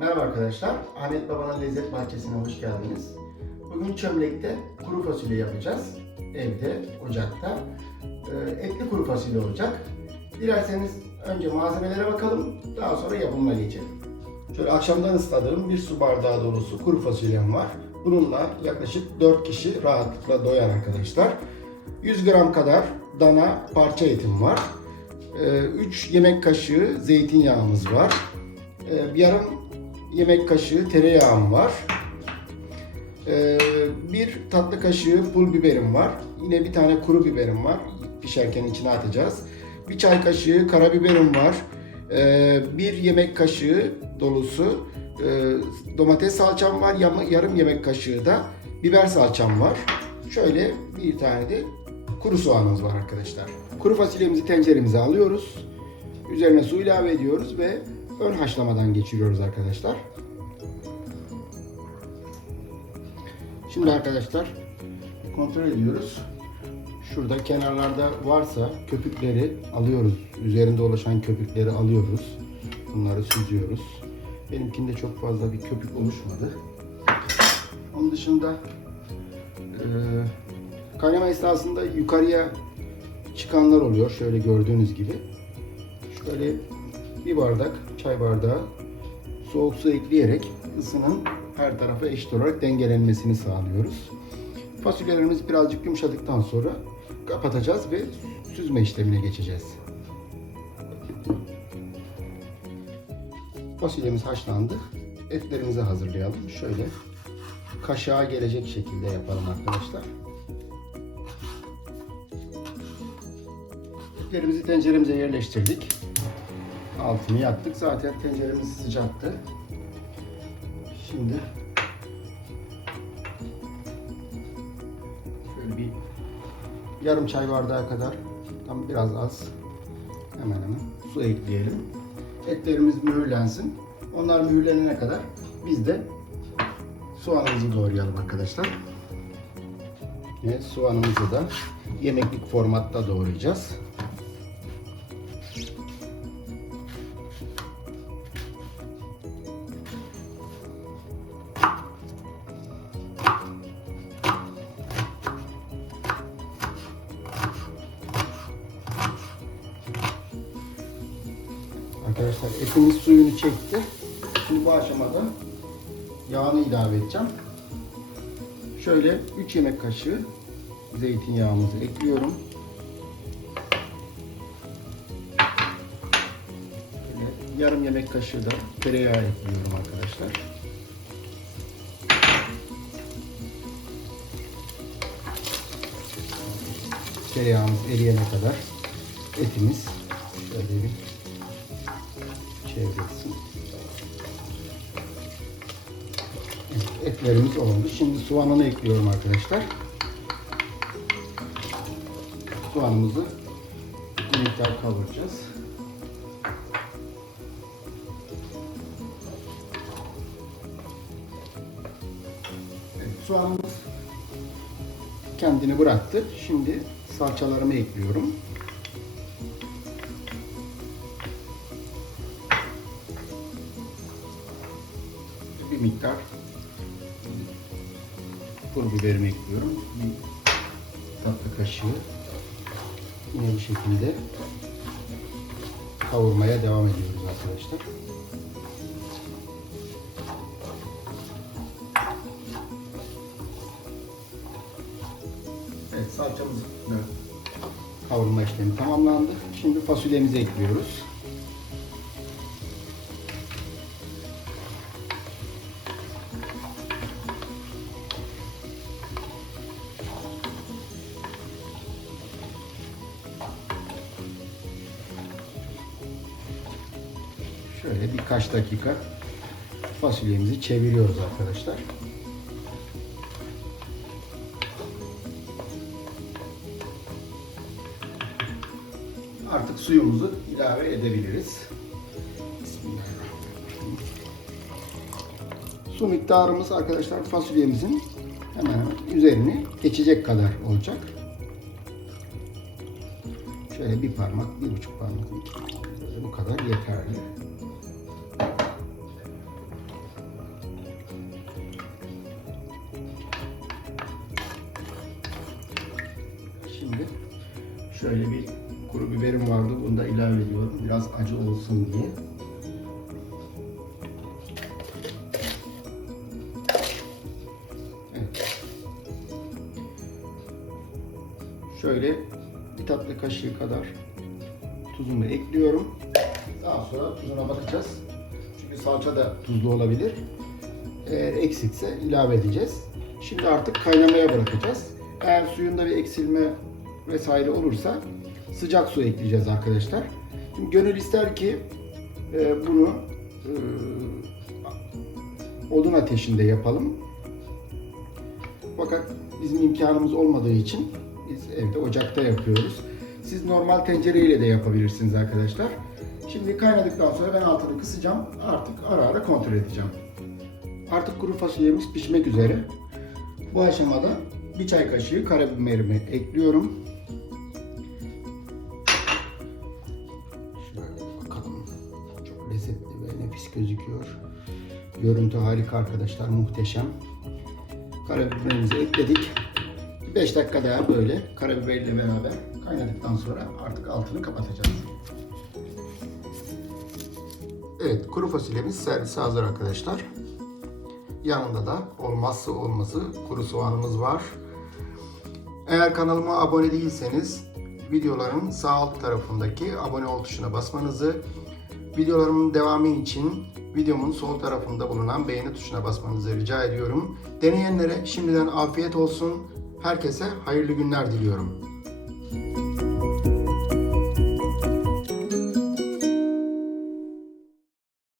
Merhaba arkadaşlar. Ahmet Baba'nın Lezzet Bahçesi'ne hoş geldiniz. Bugün çömlekte kuru fasulye yapacağız. Evde, ocakta. Ee, etli kuru fasulye olacak. Dilerseniz önce malzemelere bakalım. Daha sonra yapımına geçelim. Şöyle akşamdan ısladığım bir su bardağı dolusu kuru fasulyem var. Bununla yaklaşık 4 kişi rahatlıkla doyar arkadaşlar. 100 gram kadar dana parça etim var. 3 yemek kaşığı zeytinyağımız var. Ee, yarım yemek kaşığı tereyağım var. Ee, bir tatlı kaşığı pul biberim var. Yine bir tane kuru biberim var. Pişerken içine atacağız. Bir çay kaşığı karabiberim var. Ee, bir yemek kaşığı dolusu e, domates salçam var. Yarım yemek kaşığı da biber salçam var. Şöyle bir tane de kuru soğanımız var arkadaşlar. Kuru fasulyemizi tenceremize alıyoruz. Üzerine su ilave ediyoruz ve ön haşlamadan geçiriyoruz arkadaşlar. Şimdi arkadaşlar kontrol ediyoruz. Şurada kenarlarda varsa köpükleri alıyoruz. Üzerinde oluşan köpükleri alıyoruz. Bunları süzüyoruz. Benimkinde çok fazla bir köpük oluşmadı. Onun dışında eee kaynama esnasında yukarıya çıkanlar oluyor. Şöyle gördüğünüz gibi. Şöyle bir bardak çay bardağı soğuk su ekleyerek ısının her tarafa eşit olarak dengelenmesini sağlıyoruz. Fasulyelerimiz birazcık yumuşadıktan sonra kapatacağız ve süzme işlemine geçeceğiz. Fasulyemiz haşlandı. Etlerimizi hazırlayalım. Şöyle kaşığa gelecek şekilde yapalım arkadaşlar. Etlerimizi tenceremize yerleştirdik. Altını yaktık. Zaten tenceremiz sıcaktı. Şimdi şöyle bir yarım çay bardağı kadar tam biraz az hemen hemen su ekleyelim. Etlerimiz mühürlensin. Onlar mühürlenene kadar biz de soğanımızı doğrayalım arkadaşlar. Ve soğanımızı da yemeklik formatta doğrayacağız. Arkadaşlar etimiz suyunu çekti. Şimdi bu aşamada yağını ilave edeceğim. Şöyle 3 yemek kaşığı zeytinyağımızı ekliyorum. Böyle yarım yemek kaşığı da tereyağı ekliyorum arkadaşlar. Tereyağımız eriyene kadar etimiz şöyle bir çevrilsin. Evet, etlerimiz oldu. Şimdi soğanını ekliyorum arkadaşlar. Soğanımızı bir miktar kavuracağız. Evet, soğanımız kendini bıraktı. Şimdi salçalarımı ekliyorum. Biberimi ekliyorum. Bir tatlı kaşığı yine bu şekilde kavurmaya devam ediyoruz arkadaşlar. Evet salçamız kavurma işlemi tamamlandı. Şimdi fasulyemizi ekliyoruz. Şöyle birkaç dakika fasulyemizi çeviriyoruz arkadaşlar. Artık suyumuzu ilave edebiliriz. Su miktarımız arkadaşlar fasulyemizin hemen üzerini geçecek kadar olacak. Şöyle bir parmak, bir buçuk parmak. Böyle bu kadar yeterli. Şöyle bir kuru biberim vardı. Bunu da ilave ediyorum. Biraz acı olsun diye. Şöyle bir tatlı kaşığı kadar tuzumu ekliyorum. Daha sonra tuzuna bakacağız. Çünkü salça da tuzlu olabilir. Eğer eksikse ilave edeceğiz. Şimdi artık kaynamaya bırakacağız. Eğer suyunda bir eksilme vesaire olursa sıcak su ekleyeceğiz arkadaşlar. Şimdi gönül ister ki e, bunu e, odun ateşinde yapalım. Fakat bizim imkanımız olmadığı için biz evde ocakta yapıyoruz. Siz normal tencereyle de yapabilirsiniz arkadaşlar. Şimdi kaynadıktan sonra ben altını kısacağım. Artık ara ara kontrol edeceğim. Artık kuru fasulyemiz pişmek üzere. Bu aşamada bir çay kaşığı karabiberimi ekliyorum. Gözüküyor. Görüntü harika arkadaşlar, muhteşem. Karabiberimizi ekledik. 5 dakika daha böyle karabiberle beraber kaynadıktan sonra artık altını kapatacağız. Evet, kuru fasulyemiz servise hazır arkadaşlar. Yanında da olmazsa olmazı kuru soğanımız var. Eğer kanalıma abone değilseniz videoların sağ alt tarafındaki abone ol tuşuna basmanızı, videolarımın devamı için videomun sol tarafında bulunan beğeni tuşuna basmanızı rica ediyorum. Deneyenlere şimdiden afiyet olsun. Herkese hayırlı günler diliyorum.